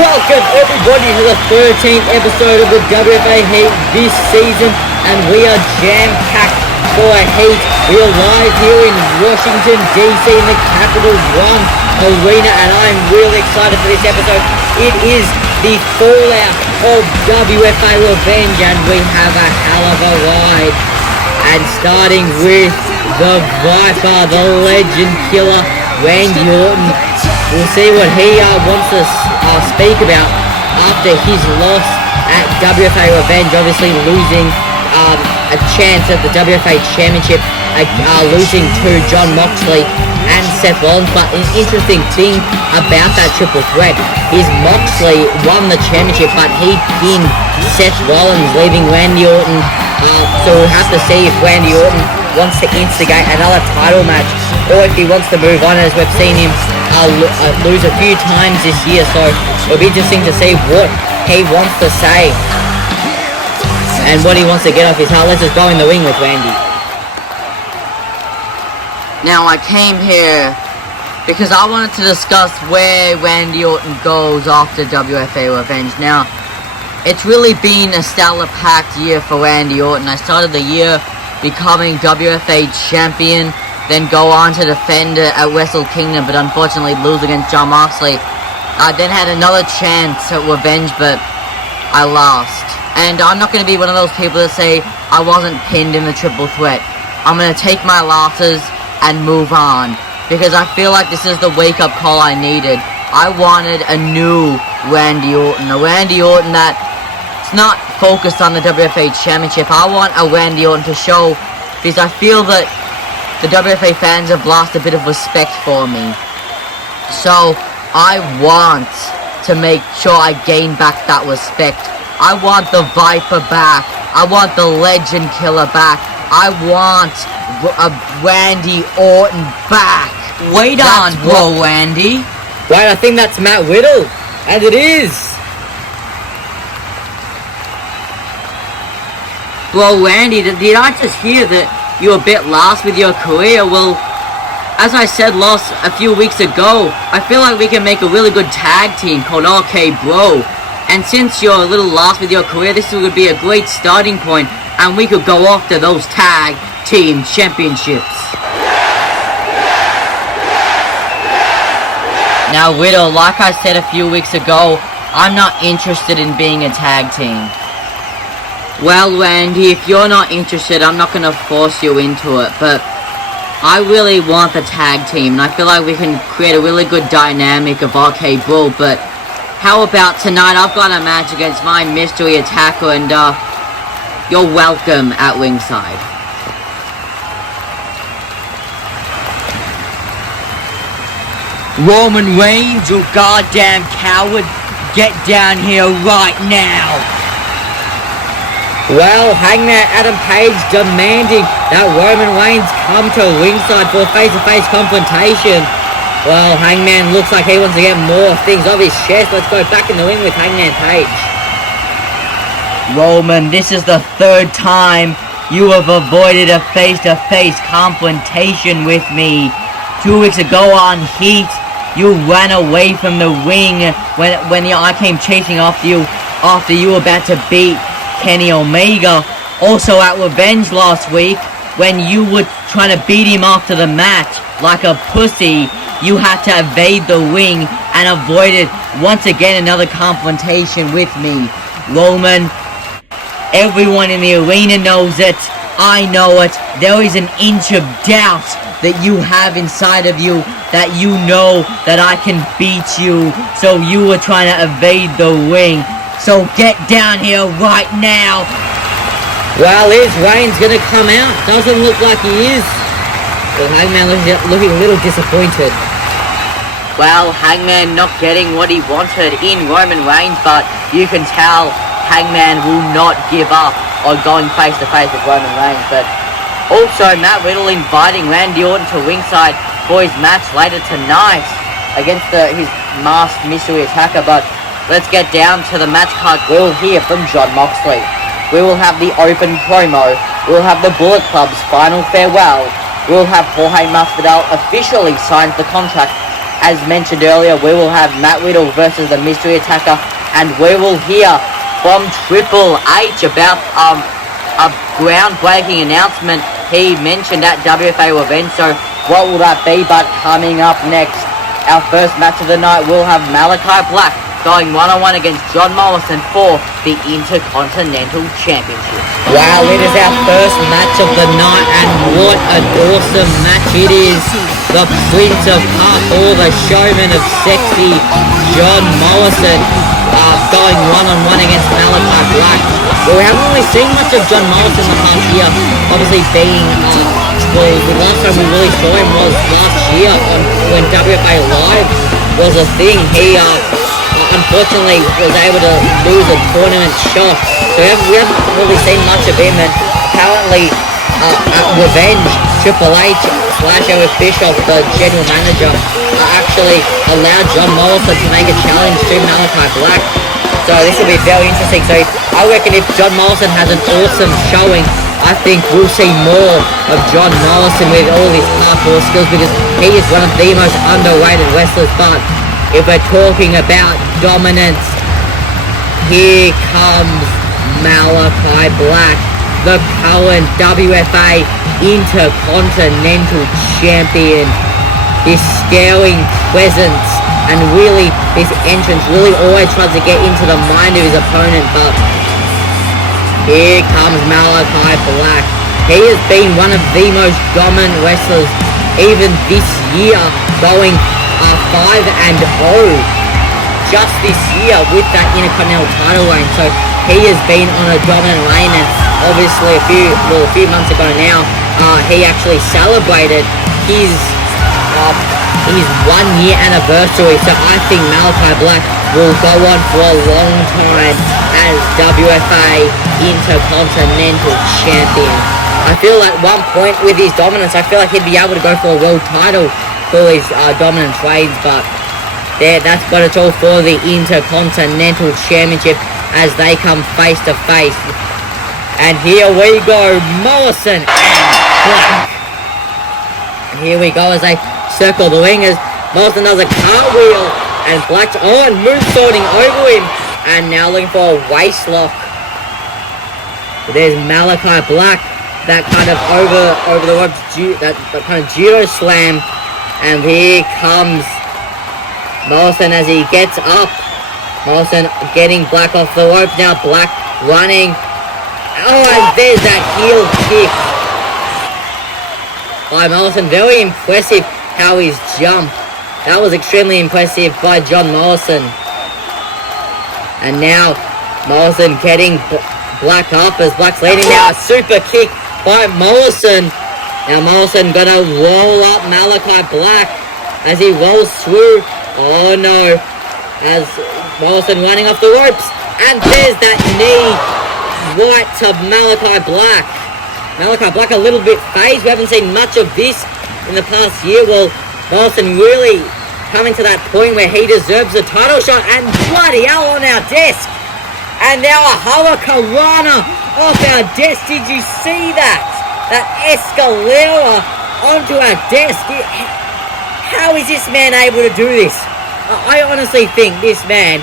Welcome everybody to the 13th episode of the WFA Heat this season, and we are jam-packed for a Heat. We are live here in Washington DC in the Capital One Arena, and I'm really excited for this episode. It is the fallout of WFA Revenge, and we have a hell of a ride. And starting with the Viper, the legend killer, Randy Orton. We'll see what he wants to speak about after his loss at WFA Revenge, obviously losing a chance at the WFA Championship, losing to John Moxley and Seth Rollins. But an interesting thing about that triple threat is Moxley won the championship, but he pinned Seth Rollins, leaving Randy Orton. So we'll have to see if Randy Orton wants to instigate another title match, or if he wants to move on, as we've seen him lose a few times this year. So it'll be interesting to see what he wants to say and what he wants to get off his heart. Let's just go in the ring with Randy. Now I came here because I wanted to discuss where Randy Orton goes after WFA Revenge. Now, it's really been a stellar-packed year for Randy Orton. I started the year becoming WFA champion, then go on to defend it at Wrestle Kingdom, but unfortunately lose against John Moxley. I then had another chance at Revenge, but I lost. And I'm not going to be one of those people that say I wasn't pinned in the triple threat. I'm going to take my losses and move on, because I feel like this is the wake-up call I needed. I wanted a new Randy Orton, a Randy Orton that's not focused on the WFA Championship. I want a Randy Orton to show, because I feel that the WFA fans have lost a bit of respect for me. So I want to make sure I gain back that respect. I want the Viper back. I want the Legend Killer back. I want a Randy Orton back. Wait on, bro, Randy. Wait, I think that's Matt Riddle. And it is. Bro, Randy, did I just hear that you're a bit lost with your career? Well, as I said a few weeks ago, I feel like we can make a really good tag team called RK Bro. And since you're a little lost with your career, this would be a great starting point, and we could go after those tag team championships. Now, Riddle, like I said a few weeks ago, I'm not interested in being a tag team. Well, Randy, if you're not interested, I'm not going to force you into it, but I really want the tag team, and I feel like we can create a really good dynamic of RK Bro. But how about tonight? I've got a match against my mystery attacker, and you're welcome at ringside. Roman Reigns, you goddamn coward, get down here right now. Well, Hangman Adam Page demanding that Roman Reigns come to ringside for a face-to-face confrontation. Well, Hangman looks like he wants to get more things off his chest. Let's go back in the ring with Hangman Page. Roman, this is the third time you have avoided a face-to-face confrontation with me. 2 weeks ago on Heat, you ran away from the ring when I came chasing after you were about to beat Kenny Omega. Also at Revenge last week, when you were trying to beat him after the match like a pussy, you had to evade the ring and avoided once again another confrontation with me. Roman, everyone in the arena knows it. I know it. There is an inch of doubt that you have inside of you, that you know that I can beat you. So you were trying to evade the ring. So get down here right now. Well, is Reigns going to come out? Doesn't look like he is. Well, Hangman looking a little disappointed. Well, Hangman not getting what he wanted in Roman Reigns, but you can tell Hangman will not give up on going face to face with Roman Reigns. But also Matt Riddle inviting Randy Orton to ringside for his match later tonight against his masked mystery attacker. But let's get down to the match card. We'll hear from John Moxley. We will have the open promo. We'll have the Bullet Club's final farewell. We'll have Jorge Masvidal officially signs the contract as mentioned earlier, we will have Matt Riddle versus the Mystery Attacker, and we will hear from Triple H about a groundbreaking announcement he mentioned at WFA Revenge. So what will that be? But coming up next, our first match of the night, we'll have Malakai Black going one-on-one against John Morrison for the Intercontinental Championship. Wow, it is our first match of the night, and what an awesome match it is. The Prince of Parkour, the showman of sexy, John Morrison, going one-on-one against Malakai Black. Well, we haven't really seen much of John Morrison the past year, obviously being, well, the last time we really saw him was last year when WFA Live was a thing. He, unfortunately was able to lose a tournament shot, so we haven't really seen much of him. And apparently at Revenge, Triple H / Eric Bischoff, the general manager, actually allowed John Morrison to make a challenge to Malakai Black, so this will be very interesting. So I reckon if John Morrison has an awesome showing, I think we'll see more of John Morrison with all his parkour skills, because he is one of the most underrated wrestlers. But if we're talking about dominance, here comes Malakai Black, the current WFA Intercontinental Champion. His scaring presence and really his entrance really always tries to get into the mind of his opponent. But here comes Malakai Black. He has been one of the most dominant wrestlers even this year, going 5-0 just this year with that Intercontinental title reign. So he has been on a dominant reign, and obviously a few months ago now, he actually celebrated his 1 year anniversary. So I think Malakai Black will go on for a long time as WFA Intercontinental Champion. I feel at one point with his dominance, I feel like he'd be able to go for a world title for his dominance reigns, but that's what it's all for, the Intercontinental Championship, as they come face to face. And here we go, Morrison and Black. And here we go as they circle the ring, as Morrison does a cartwheel, and Black's on, moonsaulting over him, and now looking for a waist lock. So there's Malakai Black, that kind of over the ropes, that kind of judo slam. And here comes Morrison as he gets up. Morrison getting Black off the ropes now. Black running. Oh, and there's that heel kick by Morrison. Very impressive how he's jumped. That was extremely impressive by John Morrison. And now Morrison getting Black up as Black's leading now. A super kick by Morrison. Now Morrison gonna roll up Malakai Black as he rolls through. Oh no, as Morrison running off the ropes, and there's that knee right to Malakai Black. Malakai Black a little bit phased. We haven't seen much of this in the past year. Well, Morrison really coming to that point where he deserves a title shot, and bloody hell on our desk. And now a Hurricanrana off our desk. Did you see that? That Escalera onto our desk. How is this man able to do this? I honestly think this man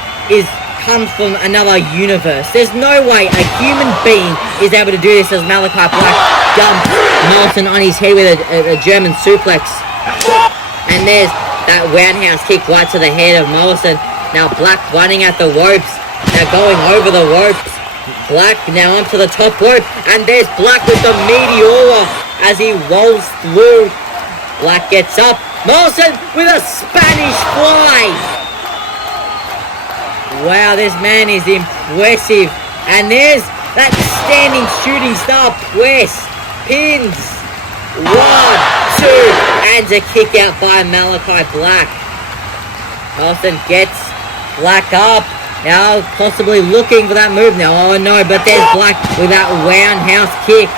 comes from another universe. There's no way a human being is able to do this, as Malakai Black dumps Morrison on his head with a German suplex. And there's that roundhouse kick right to the head of Morrison. Now Black running at the ropes. Now going over the ropes. Black now onto the top rope, and there's Black with the Meteora as he rolls through. Black gets up. Morrison with a Spanish fly. Wow, this man is impressive. And there's that standing shooting star press. Pins. 1, 2, and a kick out by Malakai Black. Morrison gets Black up. Now possibly looking for that move now. Oh no, but there's Black with that roundhouse kick.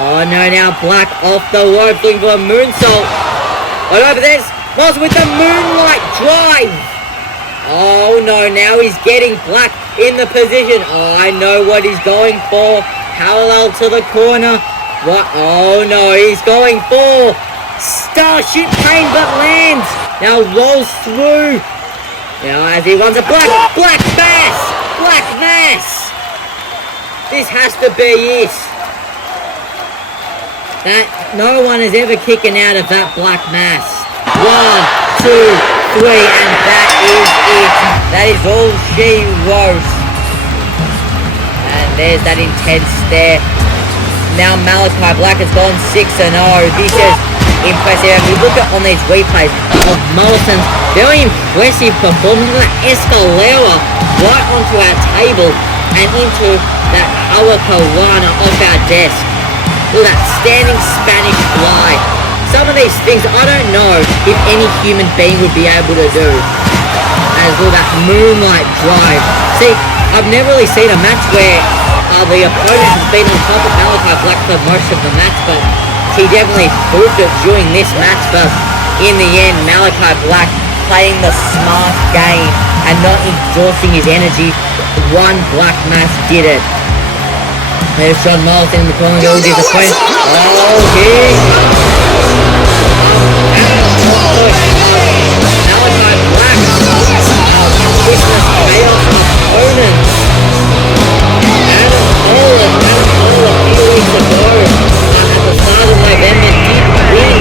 Oh no, now Black off the rope looking for a moonsault. Oh no, but there's Morrison with the moonlight drive. Oh no, now he's getting Black in the position. Oh, I know what he's going for. Parallel to the corner. What? Oh no, he's going for Starship Pain, but lands. Now rolls through. Now as he runs a black mass. This has to be it. That no one is ever kicking out of that black mass. 1, 2, 3, and that is it. That is all she wrote. And there's that intense stare. Now Malakai Black has gone 6-0. This is impressive. And we look at on these replays of Morrison's very impressive performance. Look at that Escalera right onto our table and into that Hurricanrana off our desk. Look at that standing Spanish fly. Some of these things I don't know if any human being would be able to do. As all that moonlight drive. See, I've never really seen a match where the opponent has been on top of Malakai Black for most of the match, but he definitely proved it during this match. But in the end, Malakai Black playing the smart game and not exhausting his energy. One black mass did it. There's John Morrison in the corner, all disappointed. Oh, here. Malakai Black. Christmas chaos opponent. Adam Cole a few weeks ago at the start of November did win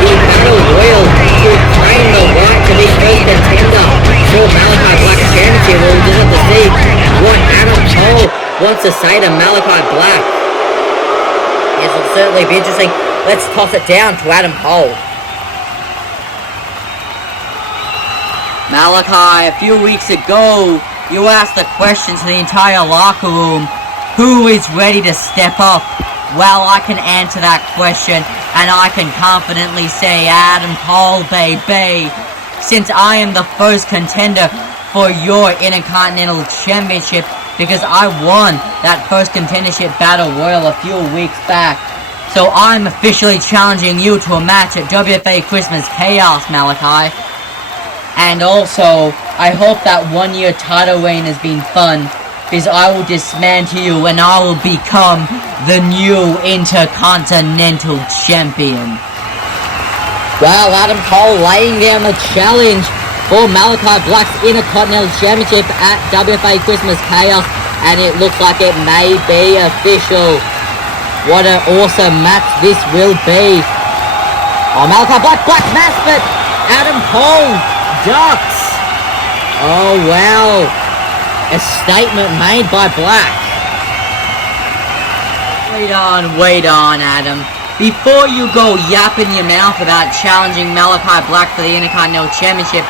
the Battle Royal to claim the right to be first contender for Malakai Black Championship. We'll just have to see what Adam Cole wants to say to Malakai Black. Yes, it'll certainly be interesting. Let's toss it down to Adam Cole. Malakai, a few weeks ago, you asked the question to the entire locker room, who is ready to step up? Well, I can answer that question, and I can confidently say Adam Cole, baby. Since I am the first contender for your Intercontinental Championship, because I won that first contendership battle royal a few weeks back. So I'm officially challenging you to a match at WFA Christmas Chaos, Malakai. And also, I hope that 1 year title reign has been fun, because I will dismantle you and I will become the new Intercontinental Champion. Well, Adam Cole laying down the challenge for Malakai Black's Intercontinental Championship at WFA Christmas Chaos, and it looks like it may be official. What an awesome match this will be. Oh, Malakai Black mass, but Adam Cole ducks. Oh, wow. A statement made by Black. Wait on, Adam. Before you go yapping your mouth about challenging Malakai Black for the Intercontinental Championship,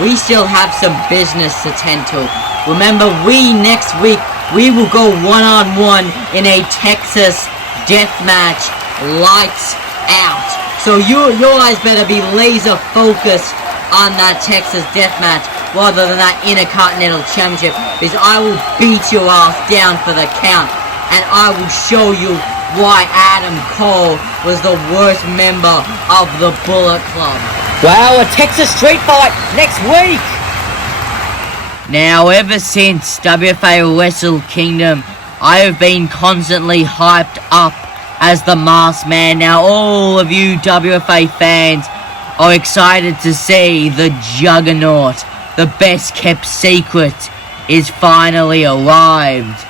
we still have some business to tend to. Remember, next week, we will go one-on-one in a Texas deathmatch, lights out. So you guys better be laser focused on that Texas deathmatch rather than that Intercontinental Championship, because I will beat your ass down for the count, and I will show you why Adam Cole was the worst member of the Bullet Club. Wow, a Texas street fight next week! Now, ever since WFA Wrestle Kingdom, I have been constantly hyped up as the Masked Man. Now, all of you WFA fans are excited to see the Juggernaut, the best kept secret, is finally arrived.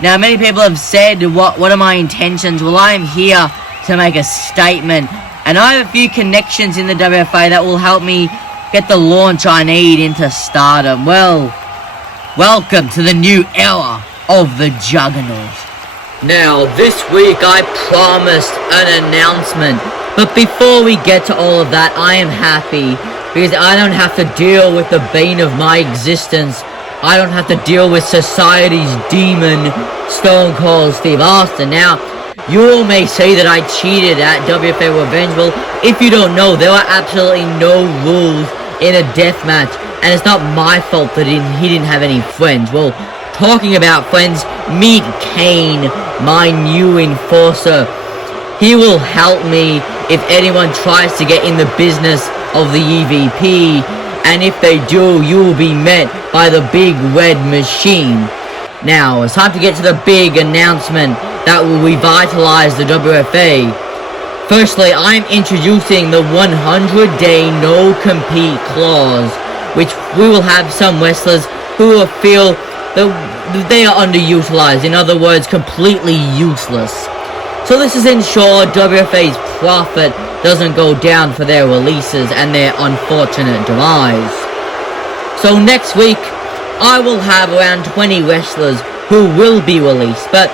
Now, many people have said, what are my intentions? Well, I am here to make a statement, and I have a few connections in the WFA that will help me get the launch I need into stardom. Well, welcome to the new era of the Juggernaut. Now, this week I promised an announcement, but before we get to all of that, I am happy because I don't have to deal with the bane of my existence. I don't have to deal with society's demon, Stone Cold Steve Austin. Now, you all may say that I cheated at WFA Revenge. Well, if you don't know, there are absolutely no rules in a deathmatch, and it's not my fault that he didn't have any friends. Well, talking about friends, meet Kane, my new enforcer. He will help me if anyone tries to get in the business of the EVP, and if they do, you will be met by the big red machine. Now, it's time to get to the big announcement that will revitalize the WFA. Firstly, I'm introducing the 100-day no-compete clause, which we will have some wrestlers who will feel that they are underutilized, in other words, completely useless. So this is ensure WFA's profit doesn't go down for their releases and their unfortunate demise. So next week, I will have around 20 wrestlers who will be released, but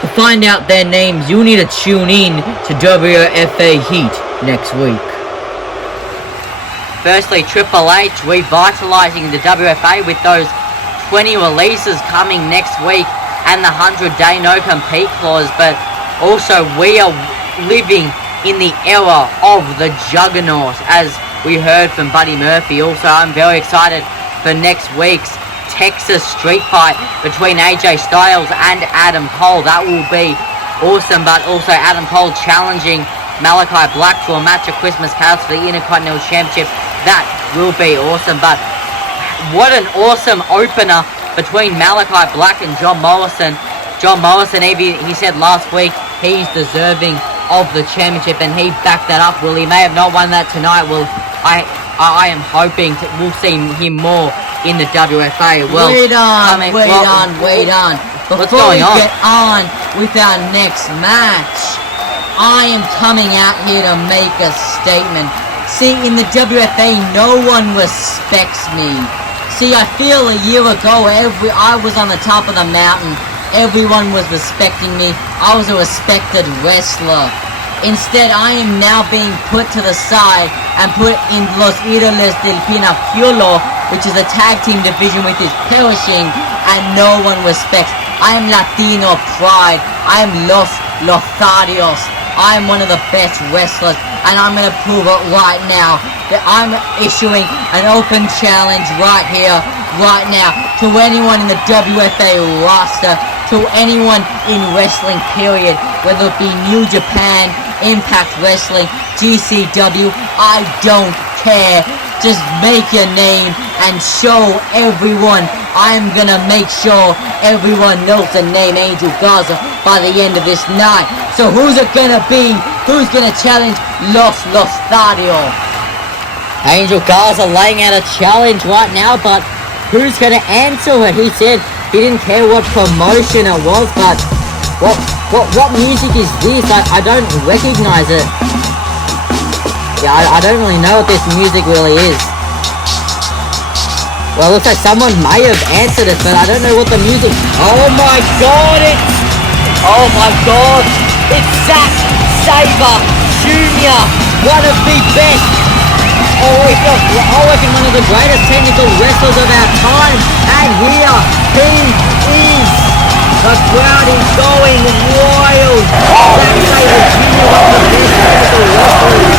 to find out their names, you need to tune in to WFA Heat next week. Firstly, Triple H revitalizing the WFA with those 20 releases coming next week and the 100-day no-compete clause, but also we are living in the era of the Juggernaut, as we heard from Buddy Murphy. Also, I'm very excited for next week's Texas street fight between AJ Styles and Adam Cole. That will be awesome, but also Adam Cole challenging Malakai Black to a match of Christmas Chaos for the Intercontinental Championship. That will be awesome, but what an awesome opener between Malakai Black and John Morrison. John Morrison, he said last week he's deserving of the championship, and he backed that up. Well, he may have not won that tonight. Well, I am hoping we'll see him more in the WFA. Well, wait on. Before we get on with our next match, I am coming out here to make a statement. See, in the WFA, no one respects me. See, I feel a year ago, I was on the top of the mountain. Everyone was respecting me. I was a respected wrestler. Instead, I am now being put to the side and put in Los Ídolos del Pinaculo, which is a tag team division which is perishing, and no one respects. I am Latino pride. I am Los Lotharios. I am one of the best wrestlers, and I'm going to prove it right now that I'm issuing an open challenge right here, right now, to anyone in the WFA roster, to anyone in wrestling period, whether it be New Japan, Impact Wrestling, GCW, I don't care. Just make your name and show everyone. I'm gonna make sure everyone knows the name Angel Garza by the end of this night. So who's it gonna be? Who's gonna challenge Los Lotharios? Angel Garza laying out a challenge right now, but who's gonna answer it? He said he didn't care what promotion it was, but what music is this? I don't recognize it. Yeah, I don't really know what this music really is. Well, it looks like someone may have answered it, but I don't know what the music... Oh my god, it's Zack Sabre Jr, one of the best, I reckon one of the greatest technical wrestlers of our time, and here he is. The crowd is going wild. Zack Sabre Jr, one of the best technical wrestlers.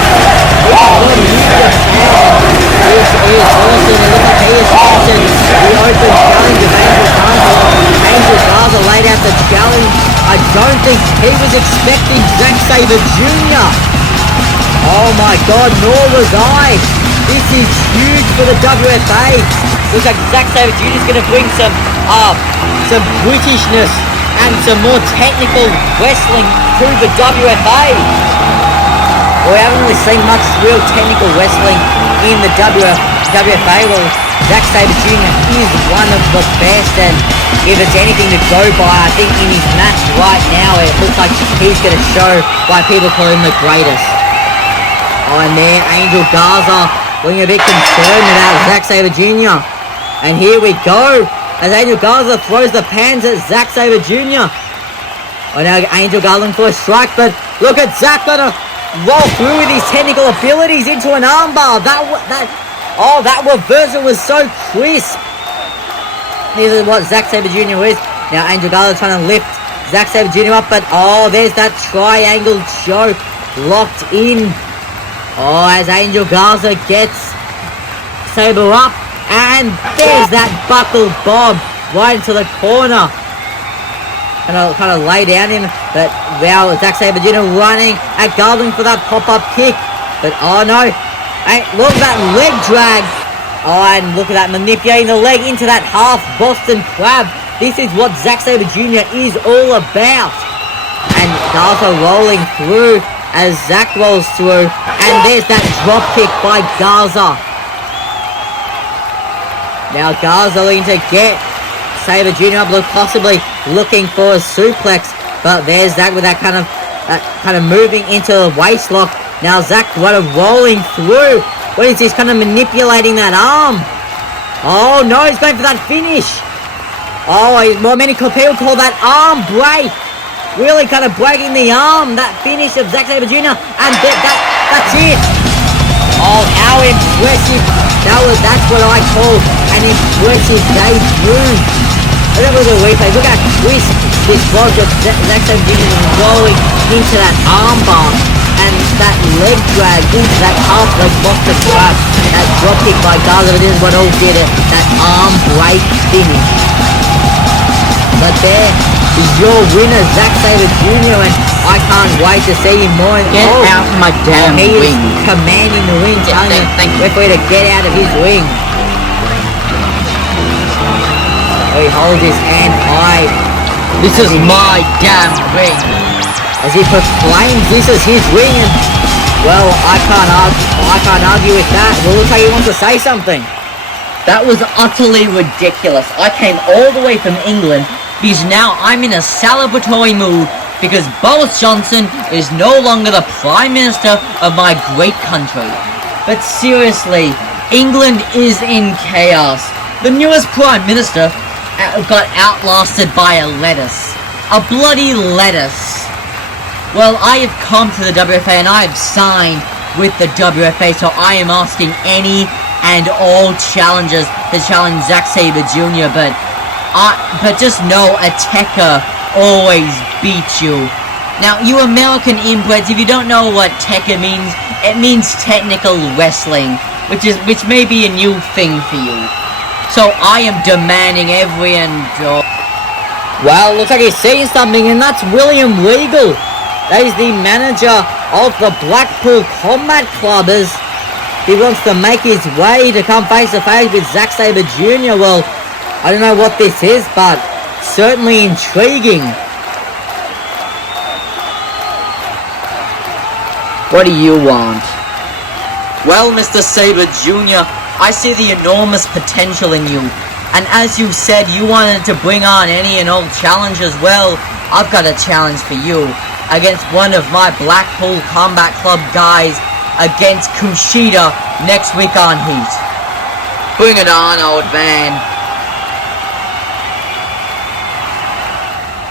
This is awesome, and look like he is answered the open challenge of Angel Garza. Angel Garza laid out the challenge. I don't think he was expecting Zack Sabre Jr. Oh my god, nor was I. This is huge for the WFA. Looks like Zack Sabre Jr. is going to bring some Britishness and some more technical wrestling to the WFA. Well, we haven't really seen much real technical wrestling in the WFA. Well, Zack Sabre Jr. is one of the best, and if it's anything to go by, I think in his match right now, it looks like he's going to show why people call him the greatest. Oh, and there, Angel Garza looking a bit concerned about Zack Sabre Jr. And here we go, as Angel Garza throws the pans at Zack Sabre Jr. Oh, now Angel Garza looking for a strike, but look at Zack gonna roll through with his technical abilities into an armbar. That reversal was so crisp. This is what Zack Sabre Jr. is. Now Angel Garza trying to lift Zack Sabre Jr. up, but there's that triangle choke locked in. As Angel Garza gets Sabre up, and there's that buckle bomb right into the corner. Kind of lay down him, but now Zack Sabre Jr. running at Garland for that pop-up kick. But no, look at that leg drag. And look at that, manipulating the leg into that half Boston Crab. This is what Zack Sabre Jr. is all about. And Garza rolling through, as Zack rolls through, and there's that drop kick by Garza. Now Garza looking to get Sabre Jr. up, possibly looking for a suplex, but there's Zack with that kind of moving into the waist lock. Now Zack rolling through. What is this? Kind of manipulating that arm. Oh no, he's going for that finish. Oh, many people call that arm break. Really kind of breaking the arm. That finish of Zack Sabre Jr. And that's it. Oh, how impressive. That's what I call an impressive debut. Look at the replay. Look at this bloke of Zack Sabre Jr. rolling into that armbar. And that leg drag into that half leg boxer trap. That drop kick by Garza, this is what all did it. That arm break finish. But there is your winner, Zack Sabre Jr. And I can't wait to see him more. Get out of my damn he ring. Is commanding the ring, telling the referee to get out of his ring. He holds his hand high. This is my damn ring. As he proclaims this is his ring, and well, I can't argue with that. Well, looks like he wants to say something. That was utterly ridiculous. I came all the way from England because now I'm in a celebratory mood because Boris Johnson is no longer the Prime Minister of my great country. But seriously, England is in chaos. The newest Prime Minister got outlasted by a lettuce. A bloody lettuce. Well, I have come to the WFA and I have signed with the WFA, so I am asking any and all challengers to challenge Zack Sabre Jr. But just know a Tekka always beats you. Now, you American inbreds, if you don't know what Tekka means, it means technical wrestling, which may be a new thing for you. So I am demanding every and all. Well, looks like he's seeing something, and that's William Regal. That is the manager of the Blackpool Combat Clubbers. He wants to make his way to come face to face with Zack Sabre Jr. Well, I don't know what this is, but certainly intriguing. What do you want? Well, Mr. Sabre Jr., I see the enormous potential in you. And as you said, you wanted to bring on any and all challengers. Well, I've got a challenge for you. Against one of my Blackpool Combat Club guys against Kushida next week on Heat. Bring it on, old man.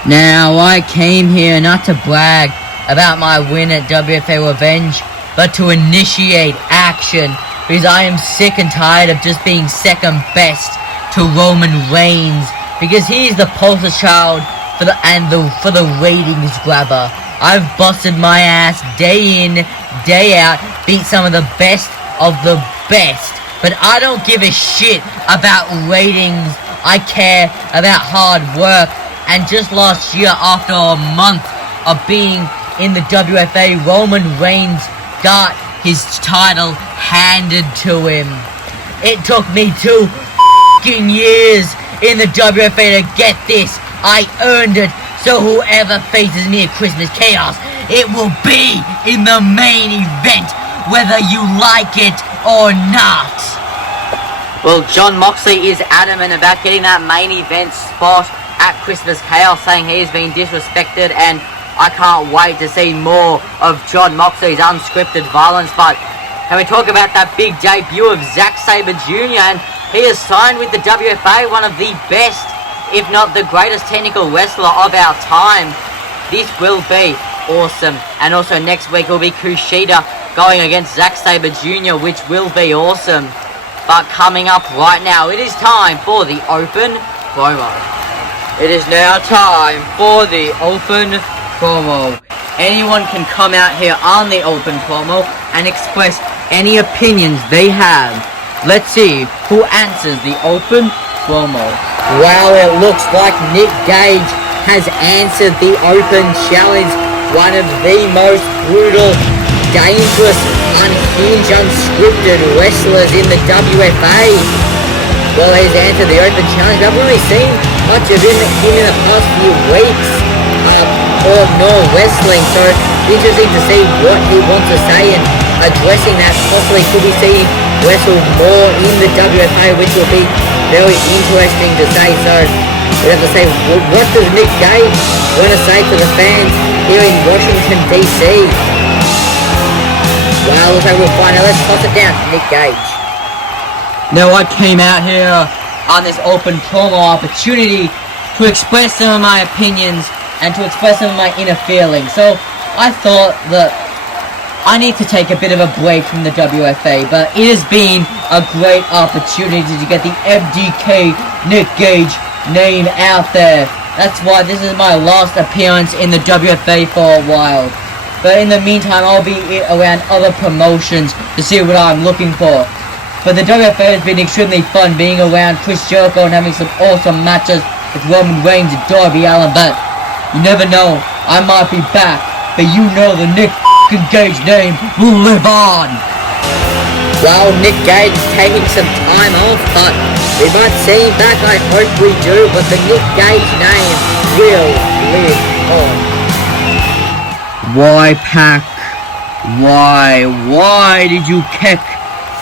Now, I came here not to brag about my win at WFA Revenge, but to initiate action, because I am sick and tired of just being second best to Roman Reigns, because he's the poster child for the ratings grabber. I've busted my ass day in, day out, beat some of the best of the best. But I don't give a shit about ratings. I care about hard work. And just last year, after a month of being in the WFA, Roman Reigns got his title handed to him. It took me 2 fucking years in the WFA to get this. I earned it. So whoever faces me at Christmas Chaos, it will be in the main event, whether you like it or not. Well, John Moxley is adamant about getting that main event spot at Christmas Chaos, saying he has been disrespected, and I can't wait to see more of John Moxley's unscripted violence. But can we talk about that big debut of Zack Sabre Jr. and he has signed with the WFA, one of the best, if not the greatest technical wrestler of our time. This will be awesome. And also next week will be Kushida going against Zack Sabre Jr., which will be awesome. But coming up right now, it is time for the open promo. It is now time for the open promo. Anyone can come out here on the open promo and express any opinions they have. Let's see who answers the open promo. Well, it looks like Nick Gage has answered the open challenge. One of the most brutal, dangerous, unhinged, unscripted wrestlers in the WFA. Well, he's answered the open challenge. I've really seen much of him in the past few weeks. or nor wrestling. So interesting to see what he wants to say and addressing that. Possibly could we see wrestle more in the WFA, which will be very interesting to say. So we have to say, what does Nick Gage want to say to the fans here in Washington DC? Well, looks like we'll find out. Let's toss it down to Nick Gage. Now I came out here on this open promo opportunity to express some of my opinions and to express some of my inner feelings. So I thought that I need to take a bit of a break from the WFA, but it has been a great opportunity to get the MDK Nick Gage name out there. That's why this is my last appearance in the WFA for a while. But in the meantime, I'll be around other promotions to see what I'm looking for. But the WFA has been extremely fun being around Chris Jericho and having some awesome matches with Roman Reigns and Darby Allin, but you never know, I might be back, but you know the Nick Gage name will live on. Well, Nick Gage taking some time off, but we might see him back, I hope we do, but the Nick Gage name will live on. Why, Pac? Why did you kick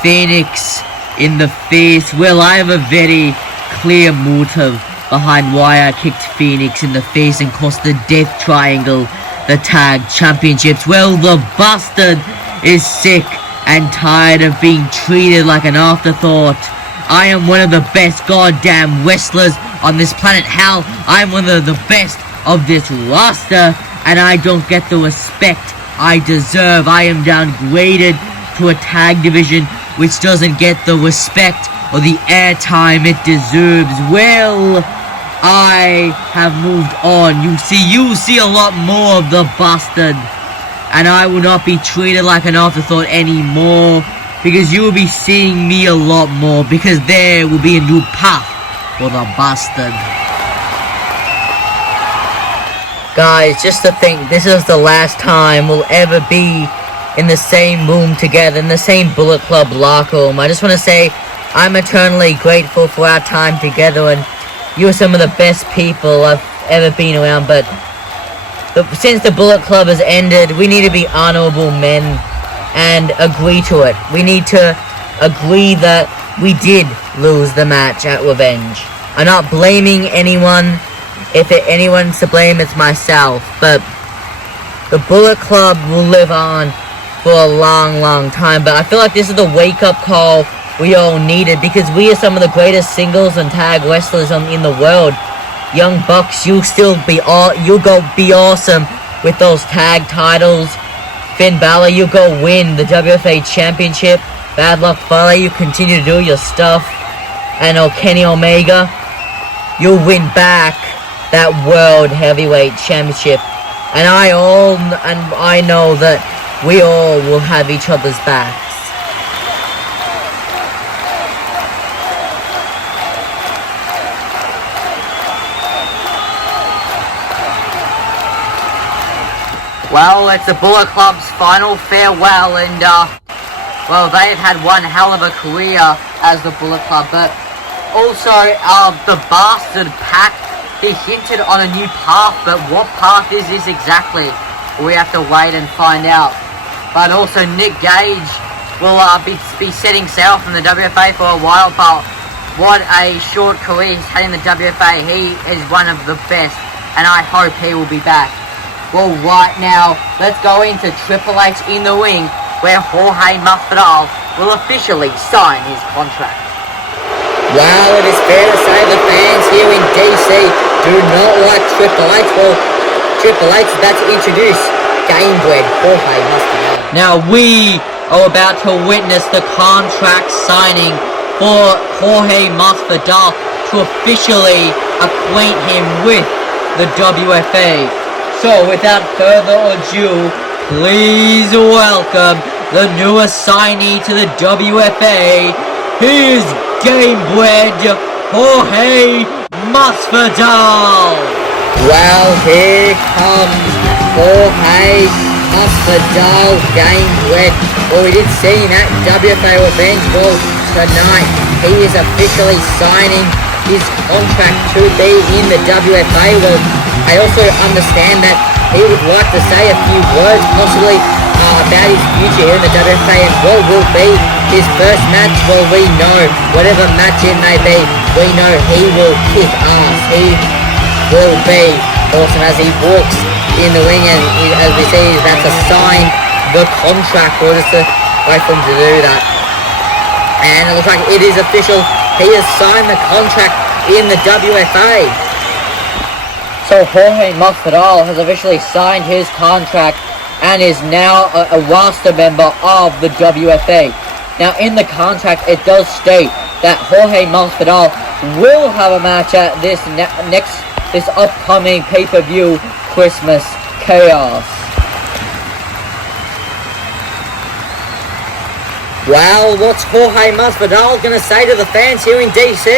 Phoenix in the face? Well, I have a very clear motive behind why I kicked Phoenix in the face and cost the Death Triangle the tag championships. Well, the bastard is sick and tired of being treated like an afterthought. I am one of the best goddamn wrestlers on this planet. Hell, I'm one of the best of this roster, and I don't get the respect I deserve. I am downgraded to a tag division which doesn't get the respect or the airtime it deserves. Well, I have moved on. You see a lot more of the bastard, and I will not be treated like an afterthought anymore, because you will be seeing me a lot more, because there will be a new path for the bastard. Guys, just to think, this is the last time we'll ever be in the same room together, in the same Bullet Club locker room. I just want to say I'm eternally grateful for our time together, and you're some of the best people I've ever been around. But since the Bullet Club has ended, we need to be honorable men and agree to it. We need to agree that we did lose the match at Revenge. I'm not blaming anyone. If anyone's to blame, it's myself. But the Bullet Club will live on for a long time. But I feel like this is the wake-up call we all needed, because we are some of the greatest singles and tag wrestlers in the world. Young Bucks, you'll go be awesome with those tag titles. Finn Balor, you go win the WFA Championship. Bad Luck Fale, you continue to do your stuff. And Kenny Omega, you'll win back that World Heavyweight Championship. And I know that we all will have each other's backs. Well, it's the Bullet Club's final farewell, and well, they've had one hell of a career as the Bullet Club, but also the bastard Pac, he hinted on a new path, but what path is this exactly? We have to wait and find out. But also Nick Gage will be setting sail from the WFA for a while, but what a short career he's had in the WFA. He is one of the best, and I hope he will be back. Well, right now, let's go into Triple H in the ring, where Jorge Masvidal will officially sign his contract. Well, it is fair to say the fans here in DC do not like Triple H. Well, Triple H is about to introduce Gamebred Jorge Masvidal. Now we are about to witness the contract signing for Jorge Masvidal to officially acquaint him with the WFA. So, without further ado, please welcome the newest signee to the WFA. Here's Gamebred Jorge Masvidal. Well, here comes Jorge Masvidal, Gamebred. Well, we did see him at WFA Revenge. Well, tonight he is officially signing his contract to be in the WFA. Well, I also understand that he would like to say a few words possibly about his future here in the WFA and what will be his first match. Well, we know whatever match it may be, we know he will kick ass. He will be awesome as he walks in the ring, and as we see, he's about to sign the contract for us to wait for him to do that. And it looks like it is official. He has signed the contract in the WFA. So Jorge Masvidal has officially signed his contract and is now a roster member of the WFA. Now in the contract it does state that Jorge Masvidal will have a match at this upcoming pay-per-view Christmas Chaos. Well, what's Jorge Masvidal going to say to the fans here in DC?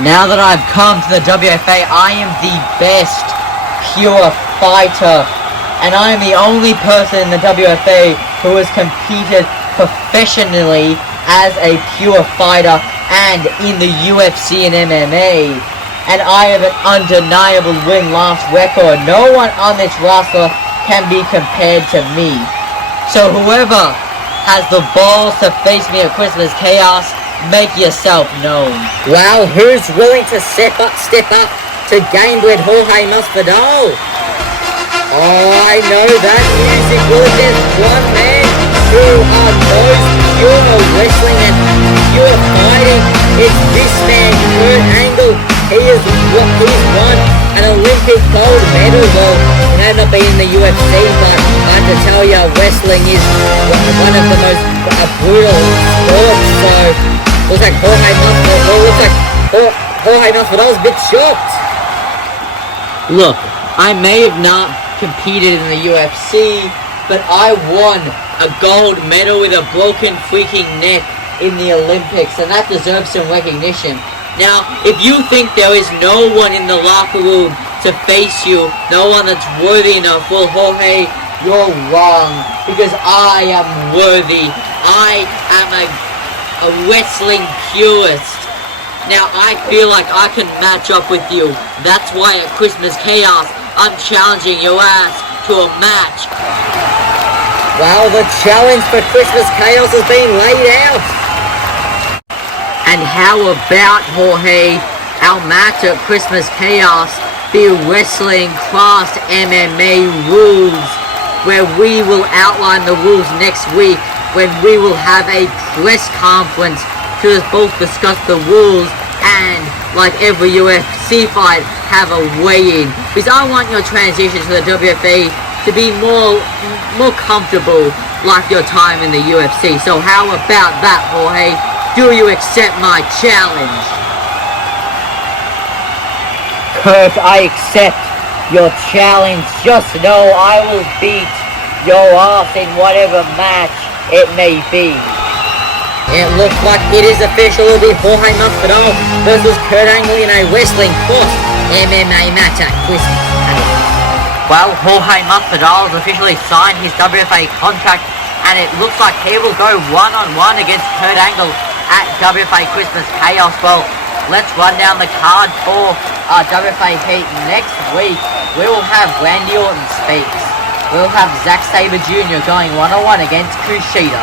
Now that I've come to the WFA, I am the best pure fighter, and I am the only person in the WFA who has competed professionally as a pure fighter and in the UFC and MMA. And I have an undeniable win-loss record. No one on this roster can be compared to me. So whoever has the balls to face me at Christmas Chaos, make yourself known. Well, who's willing to step up to game with Jorge Masvidal? Oh, I know that music. Well, if there's one man who knows pure wrestling and pure fighting, it's this man, Kurt Angle. He's won an Olympic gold medal. Well, he may not be in the UFC, but I have to tell you, wrestling is one of the most brutal sports. So looks like Jorge Masvidal's a bit shocked. Look, I may have not competed in the UFC, but I won a gold medal with a broken freaking neck in the Olympics, and that deserves some recognition. Now, if you think there is no one in the locker room to face you, no one that's worthy enough, well, Jorge, you're wrong, because I am worthy. I am a wrestling purist. Now, I feel like I can match up with you. That's why at Christmas Chaos, I'm challenging your ass to a match. Well, the challenge for Christmas Chaos has been laid out. And how about, Jorge, our match at Christmas Chaos be wrestling class MMA rules, where we will outline the rules next week when we will have a press conference to both discuss the rules and, like every UFC fight, have a weigh-in. Because I want your transition to the WFA to be more comfortable like your time in the UFC. So how about that, Jorge? Do you accept my challenge? Kurt, I accept your challenge. Just know I will beat your ass in whatever match it may be. It looks like it is official. It'll be Jorge Masvidal versus Kurt Angle in a wrestling force MMA match at Christmas. Well, Jorge Masvidal has officially signed his WFA contract, and it looks like he will go one-on-one against Kurt Angle at WFA Christmas Chaos. Well, let's run down the card for WFA Heat. Next week, we will have Randy Orton speaks. We'll have Zack Sabre Jr. going one-on-one against Kushida.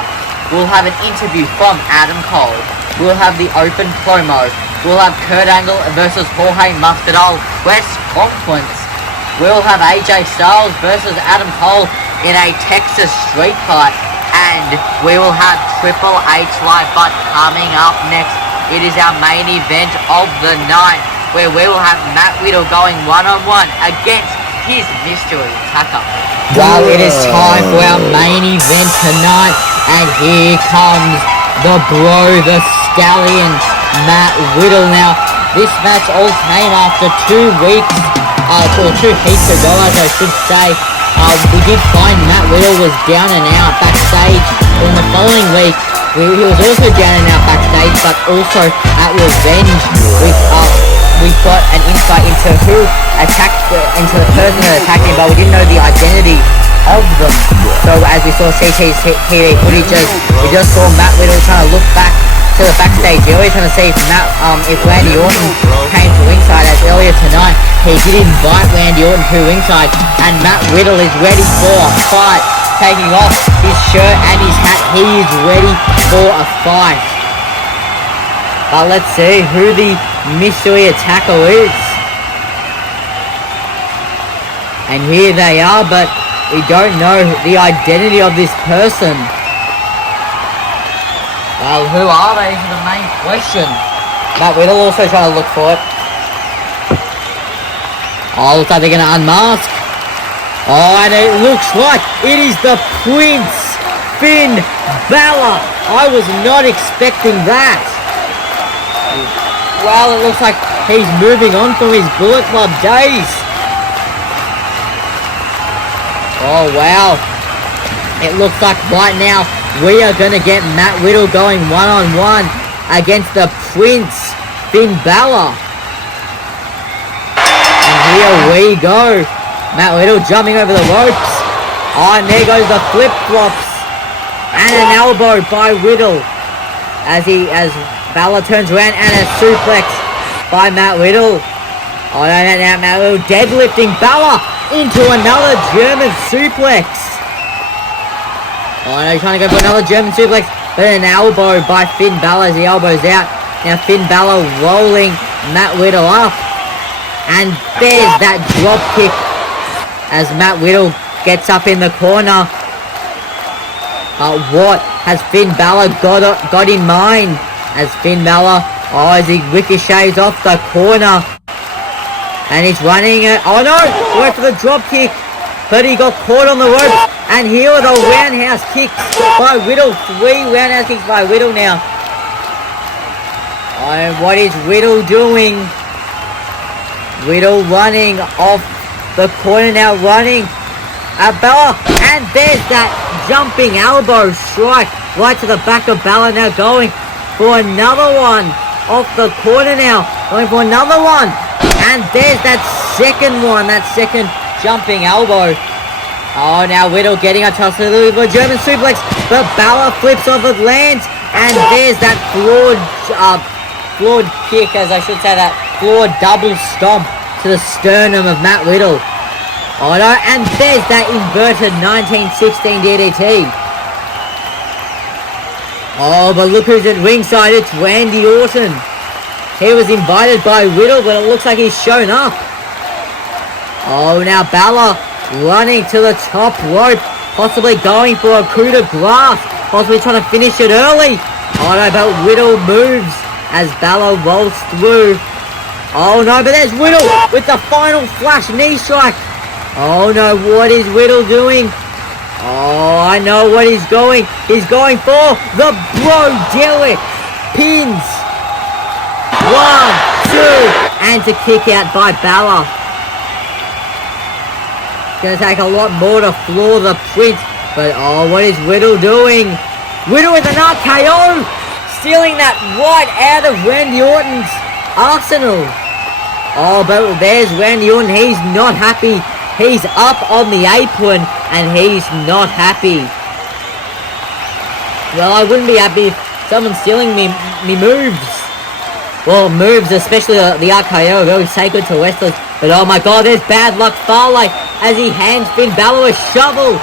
We'll have an interview from Adam Cole. We'll have the open promo. We'll have Kurt Angle versus Jorge Masvidal press conference. We'll have AJ Styles versus Adam Cole in a Texas street fight. And we will have Triple H Live. But coming up next, it is our main event of the night, where we will have Matt Riddle going one-on-one against his mystery attacker. Well, it is time for our main event tonight, and here comes the bro, the stallion, Matt Riddle. Now, this match all came after 2 weeks, or 2 heats ago, as I should say. We did find Matt Riddle was down and out backstage. In the following week, he was also down and out backstage, but also at Revenge, we got an insight into who attacked, into the person that attacked him, but we didn't know the identity of them. So as we saw CCTV footage, we just saw Matt Riddle trying to look back to the backstage area, trying to see if Randy Orton came to ringside, as earlier tonight he did invite Randy Orton to ringside, and Matt Riddle is ready for a fight, taking off his shirt and his hat. He is ready for a fight. But let's see who the mystery attacker is. And here they are, but we don't know the identity of this person. Well, who are they is the main question. Matt Riddle also trying to look for it. Oh, looks like they're going to unmask. Oh, and it looks like it is the Prince, Finn Balor. I was not expecting that. Well, it looks like he's moving on from his Bullet Club days. Oh, wow. It looks like right now we are going to get Matt Riddle going one-on-one against the Prince, Finn Balor. And here we go. Matt Riddle jumping over the ropes. Oh, and there goes the flip-flops. And an elbow by Riddle. As Balor turns around, and a suplex by Matt Riddle. Oh, no, Matt Riddle deadlifting Balor into another German suplex. Oh no, he's trying to go for another German suplex, but an elbow by Finn Balor as the elbow's out. Now Finn Balor rolling Matt Riddle up. And there's that drop kick as Matt Riddle gets up in the corner. What has Finn Balor got in mind? As Finn Balor, as he ricochets off the corner. And he's running it. Oh no! Went for the drop kick. But he got caught on the rope. And here are the roundhouse kicks by Riddle. 3 roundhouse kicks by Riddle now. And what is Riddle doing? Riddle running off the corner now, running at Balor. And there's that jumping elbow strike right to the back of Balor, now going for another one off the corner now. Going for another one. And there's that second one, that second jumping elbow. Oh, now Riddle getting a toss a little bit of a German suplex, but Balor flips off, it lands, and there's that flawed kick, as I should say, that flawed double stomp to the sternum of Matt Riddle. Oh no, and there's that inverted 1916 DDT. Oh, but look who's at ringside, it's Randy Orton. He was invited by Riddle, but it looks like he's shown up. Oh, now Balor running to the top rope, possibly going for a coup de grace, possibly trying to finish it early. Oh no, but Riddle moves as Balor rolls through. Oh no, but there's Riddle with the final flash knee strike. Oh no, what is Riddle doing? Oh, I know what he's going. He's going for the Broderick pins. 1, 2, and to kick out by Balor. It's going to take a lot more to floor the Prince. But oh, what is Riddle doing? Riddle with an RKO, stealing that right out of Randy Orton's arsenal. Oh, but there's Randy Orton. He's not happy. He's up on the apron, and he's not happy. Well, I wouldn't be happy if someone's stealing me moves. Well, moves, especially the RKO, very sacred to wrestlers. But oh my god, there's Bad Luck Fale as he hands Finn Balor a shovel.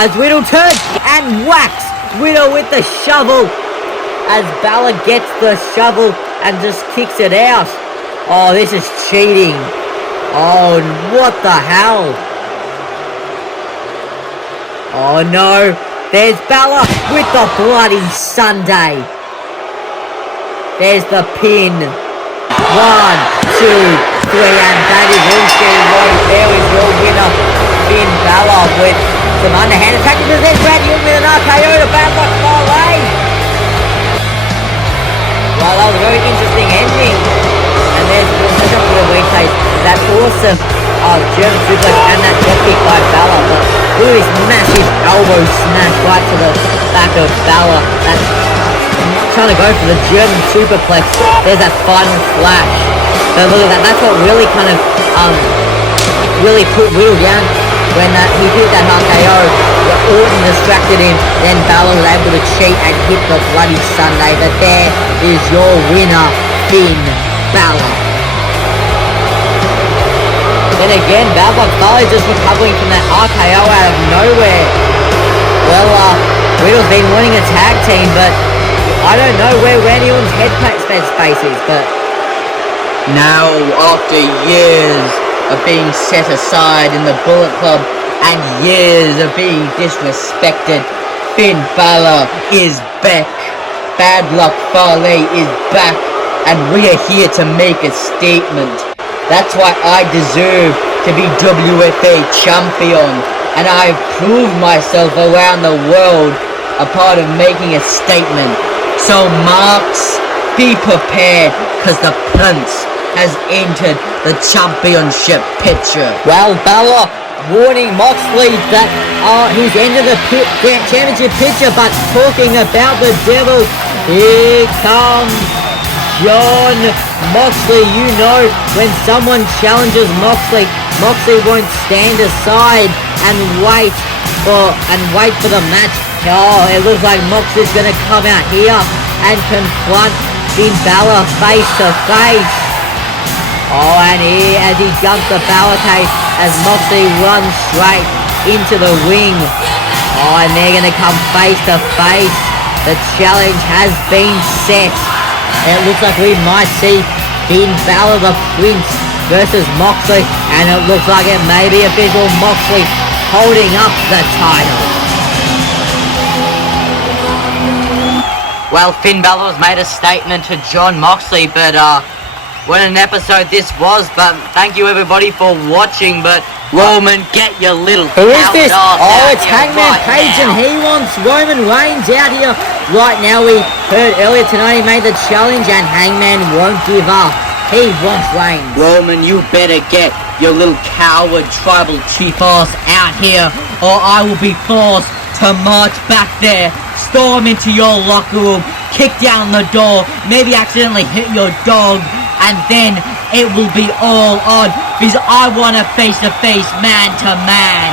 As Riddle turns and whacks Riddle with the shovel. As Balor gets the shovel and just kicks it out. Oh, this is cheating. Oh, what the hell? Oh no, there's Balor with the Bloody Sunday. There's the pin. 1, 2, 3, and that is all she wrote. There is your winner, Finn Balor, with some underhand attack. There's Randy Orton with an RKO to Bad Luck Fale. Well, that was a very interesting ending. And there's a couple of replays. That awesome German suplex and that drop kick by Balor. But look at this massive elbow smash right to the back of Balor. That's trying to go for the German superplex. There's that final flash. So look at that. That's what really kind of really put Riddle down. when he hit that RKO, Orton distracted him, then Balor was able to cheat and hit the bloody Sunday. But there is your winner, Finn Balor. Then again, Balor finally just recovering from that RKO out of nowhere. Well, Riddle's been winning a tag team, but I don't know where Randy Orton's head space is, but now, after years of being set aside in the Bullet Club and years of being disrespected, Finn Balor is back. Bad Luck Fale is back, and we are here to make a statement. That's why I deserve to be WFA champion, and I've proved myself around the world a part of making a statement. So Marks, be prepared, cause the Prince has entered the championship picture. Well, Balor warning Moxley that he's entered the championship picture, but talking about the devil, here comes John Moxley. You know, when someone challenges Moxley, Moxley won't stand aside and wait for the match. Oh, it looks like Moxley's gonna come out here and confront Finn Balor face to face. Oh, and here as he jumps the barricade as Moxley runs straight into the ring. Oh, and they're gonna come face to face. The challenge has been set. It looks like we might see Finn Balor the Prince versus Moxley, and it looks like it may be official. Moxley holding up the title. Well, Finn Balor has made a statement to John Moxley, but what an episode this was. But thank you everybody for watching. But Roman, get your little who is this? Oh, it's Hangman right Page, now. and he wants Roman Reigns out here right now. We heard earlier tonight he made the challenge, and Hangman won't give up. He wants Reigns. Roman, you better get your little coward tribal chief ass out here, or I will be forced to march back there, storm into your locker room, kick down the door, maybe accidentally hit your dog, and then it will be all on, because I want a face-to-face, man-to-man.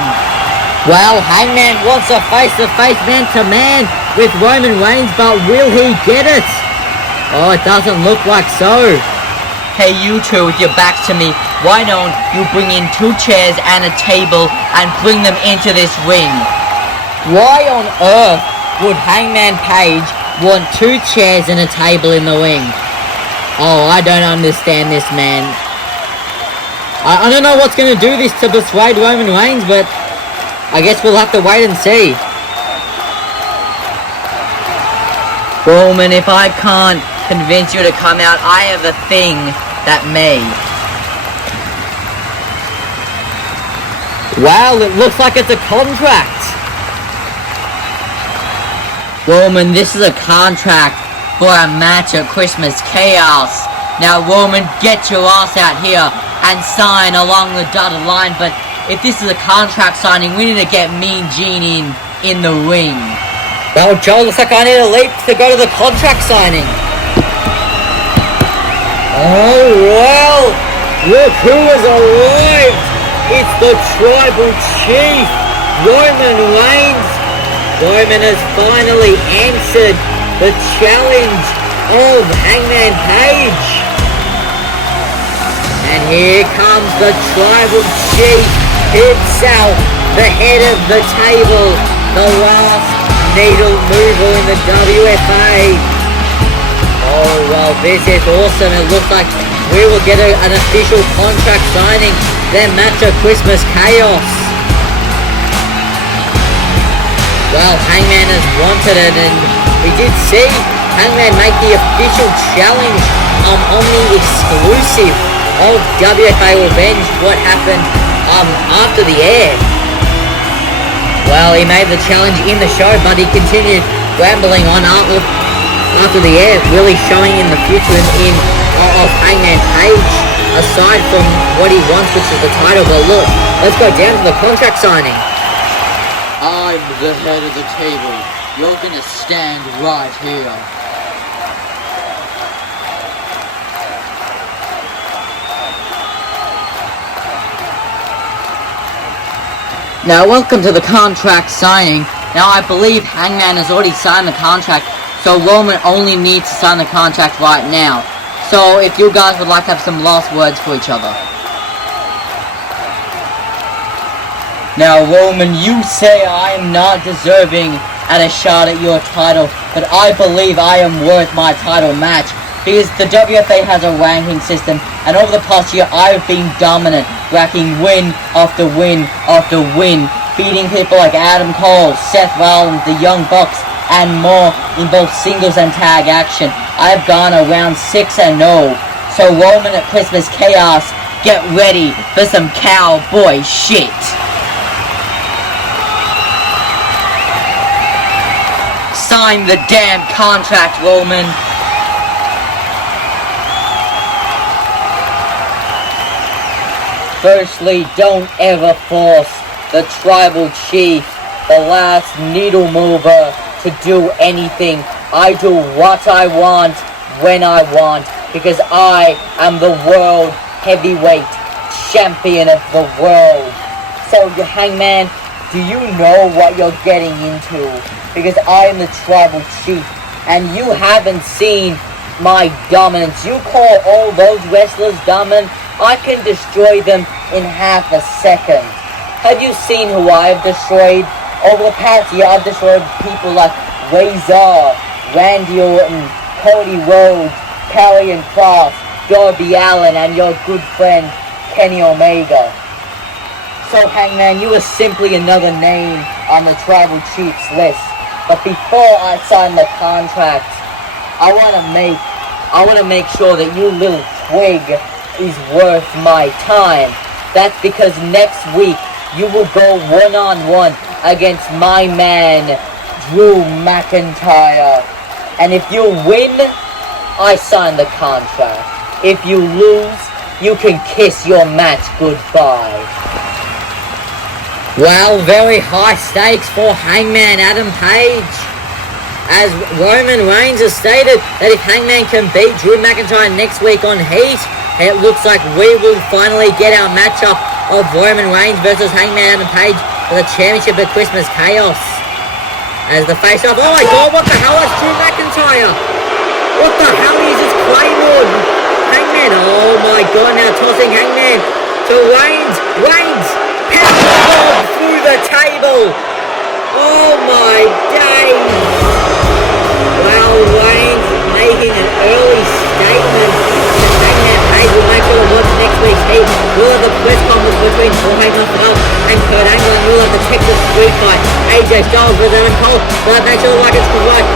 Well, Hangman wants a face-to-face, man-to-man with Roman Reigns, but will he get it? Oh, it doesn't look like so. Hey, you two with your backs to me, why don't you bring in 2 chairs and a table and bring them into this ring? Why on earth would Hangman Page want 2 chairs and a table in the ring? Oh, I don't understand this, man. I don't know what's going to do this to persuade Roman Reigns, but I guess we'll have to wait and see. Roman, if I can't convince you to come out, I have a thing that may. Wow, it looks like it's a contract. Roman, this is a contract for a match at Christmas Chaos. Now, Roman, get your ass out here and sign along the dotted line. But if this is a contract signing, we need to get Mean Gene in the ring. Well, Joel, looks like I need a leap to go to the contract signing. Oh, well, look who has arrived. It's the Tribal Chief, Roman Reigns. Roman has finally answered the challenge of Hangman Page. And here comes the Tribal Chief himself, the head of the table, the last needle mover in the WFA. Oh, well, this is awesome. It looks like we will get an official contract signing, their match at Christmas Chaos. Well, Hangman has wanted it, and we did see Hangman make the official challenge on the exclusive of WFA Revenge, what happened after the air. Well, he made the challenge in the show, but he continued rambling on after the air, really showing in the future of Hangman Page, aside from what he wants, which is the title. But look, let's go down to the contract signing. I'm the head of the table. You're gonna stand right here. Now, welcome to the contract signing. Now, I believe Hangman has already signed the contract, so Roman only needs to sign the contract right now. So, if you guys would like to have some last words for each other. Now, Roman, you say I am not deserving at a shot at your title, but I believe I am worth my title match. Because the WFA has a ranking system, and over the past year I have been dominant, racking win after win after win, beating people like Adam Cole, Seth Rollins, the Young Bucks, and more in both singles and tag action. I have gone around 6-0. So Roman at Christmas Chaos, get ready for some cowboy shit. Sign the damn contract, Roman. Firstly, don't ever force the tribal chief, the last needle mover, to do anything. I do what I want, when I want, because I am the world heavyweight champion of the world. So, Hangman, do you know what you're getting into? Because I am the tribal chief, and you haven't seen my dominance. You call all those wrestlers dominant? I can destroy them in half a second. Have you seen who I have destroyed? Over the past year, I've destroyed people like Razor, Randy Orton, Cody Rhodes, Karrion Kross, Darby Allin, and your good friend, Kenny Omega. So, Hangman, you are simply another name on the Tribal Chiefs list. But before I sign the contract, I want to make sure that you little twig is worth my time. That's because next week you will go one-on-one against my man Drew McIntyre, and if you win, I sign the contract. If you lose, you can kiss your match goodbye. Well, very high stakes for Hangman Adam Page, as Roman Reigns has stated that if Hangman can beat Drew McIntyre next week on Heat, it looks like we will finally get our matchup of Roman Reigns versus Hangman Adam Page for the championship at Christmas Chaos. As the face-off, oh my god, what the hell is Drew McIntyre? What the hell is this Claymore? Hangman, oh my god, now tossing Hangman to Reigns, powerbomb through the table. Oh my days. Well, Reigns making an early statement. Will make sure to watch next week's Heat. We'll have the press conference between Jorge Masvidal and Kurt Angle, and we'll have the Texas Street Fight. AJ Styles versus Adam Cole. But make sure to like and subscribe.